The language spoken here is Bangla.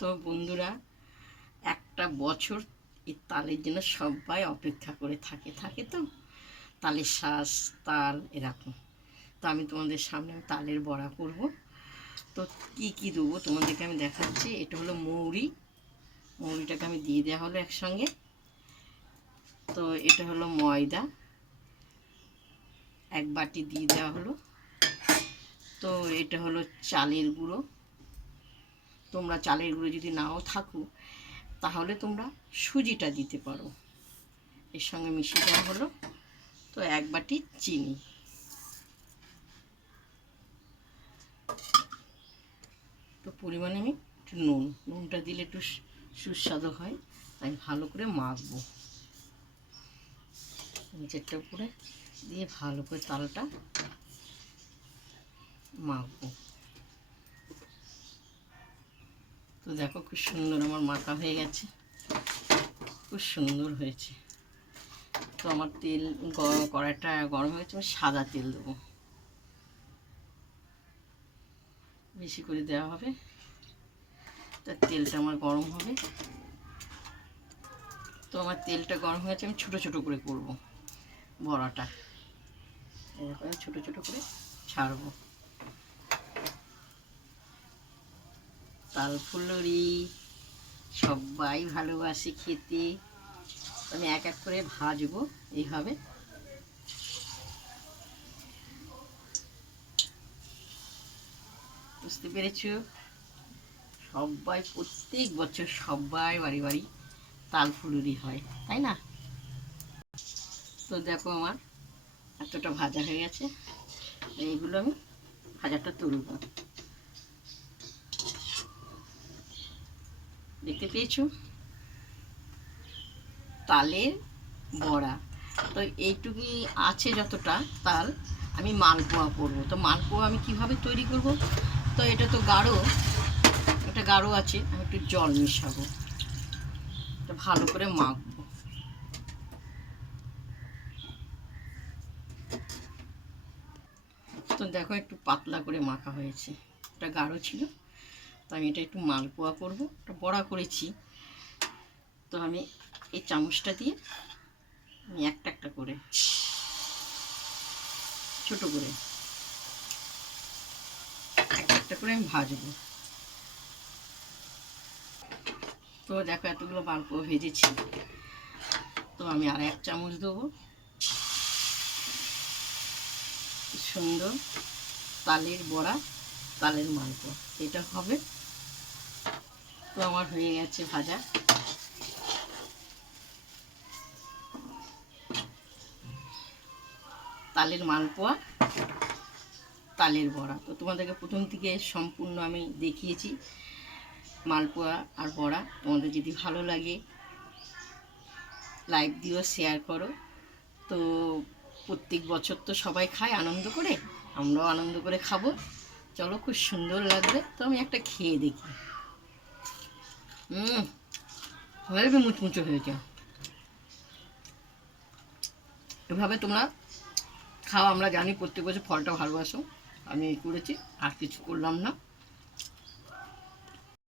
তো বন্ধুরা, একটা বছর এই তালের জন্য সবাই অপেক্ষা করে থাকে তো তালের শ্বাস, তাল এরকম। তো আমি তোমাদের সামনে তালের বড়া করব। তো কি কি দেবো তোমাদেরকে আমি দেখাচ্ছি। এটা হলো মৌরিটাকে আমি দিয়ে দেওয়া হলো একসঙ্গে। তো এটা হলো ময়দা, এক বাটি দিয়ে দেওয়া হলো। তো এটা হলো চালের গুঁড়ো। তোমরা চালের গুঁড়ো যদি নাও থাকো তাহলে তোমরা সুজিটা দিতে পারো। এর সঙ্গে মিশিয়ে দেওয়া হলো। তো এক বাটি চিনি, তো পরিমাণে আমি একটু নুনটা দিলে একটু সুস্বাদু হয়। তাই ভালো করে মাখবো, নিচেরটা উপরে দিয়ে ভালো করে তালটা মাখবো। তো দেখো খুব সুন্দর আমার মাখা হয়ে গেছে, খুব সুন্দর হয়েছে। তো আমার তেল কড়াইটা গরম হয়ে গেছে, আমি সাদা তেল দেবো, বেশি করে দেওয়া হবে। তার তেলটা আমার গরম হবে। তো আমার তেলটা গরম হয়ে গেছে, আমি ছোটো ছোটো করে করবো বড়াটা। এরকম ছোটো ছোটো করে ছাড়বো। তাল ফুলুরি সবাই ভালোবাসে খেতে। আমি এক এক করে ভাজবো এইভাবে। বুঝতে পেরেছো? সবাই প্রত্যেক বছর সবাই বাড়ি বাড়ি তাল ফুলুরি হয়, তাই না? তো দেখো আমার এতটা ভাজা হয়ে গেছে। এইগুলো আমি ভাজাটা তুলব। দেখতে পেয়েছো তালের বড়া। তো এইটুকুই আছে যতটা তাল, আমি মালপোয়া করবো। তো মালপোয়া আমি কিভাবে তৈরি করব? তো এটা তো গাঢ় আছে, আমি একটু জল মিশাবো, এটা ভালো করে মাখবো। তো দেখো একটু পাতলা করে মাখা হয়েছে, এটা গাঢ় ছিল। তো আমি এটা একটু মালপোয়া করবো, এটা বড়া করেছি। তো আমি এই চামচটা দিয়ে আমি একটা একটা করে ছোট করে একটা করে আমি ভাজবো। তো দেখো এতগুলো মালপোয়া ভেজেছি। তো আমি আর এক চামচ দেবো। সুন্দর তালের বড়া, তালের মালপোয়া এটা হবে। তো আমার হয়ে গেছে ভাজা। তালের মালপোয়া, তালের বড়া। তো তোমাদেরকে প্রথম থেকে সম্পূর্ণ আমি দেখিয়েছি মালপোয়া আর বড়া। তোমাদের যদি ভালো লাগে লাইক দিও, শেয়ার করো। তো প্রত্যেক বছর তো সবাই খায় আনন্দ করে, আমরাও আনন্দ করে খাবো। চলো, খুব সুন্দর লাগবে। তো আমি একটা খেয়ে দেখি। হেবি মুচমুচো হয়েছে। এভাবে তোমরা খাও। আমরা জানি প্রত্যেক বছর ফলটা ভালোবাসো, আমি এই করেছি, আর কিছু করলাম না।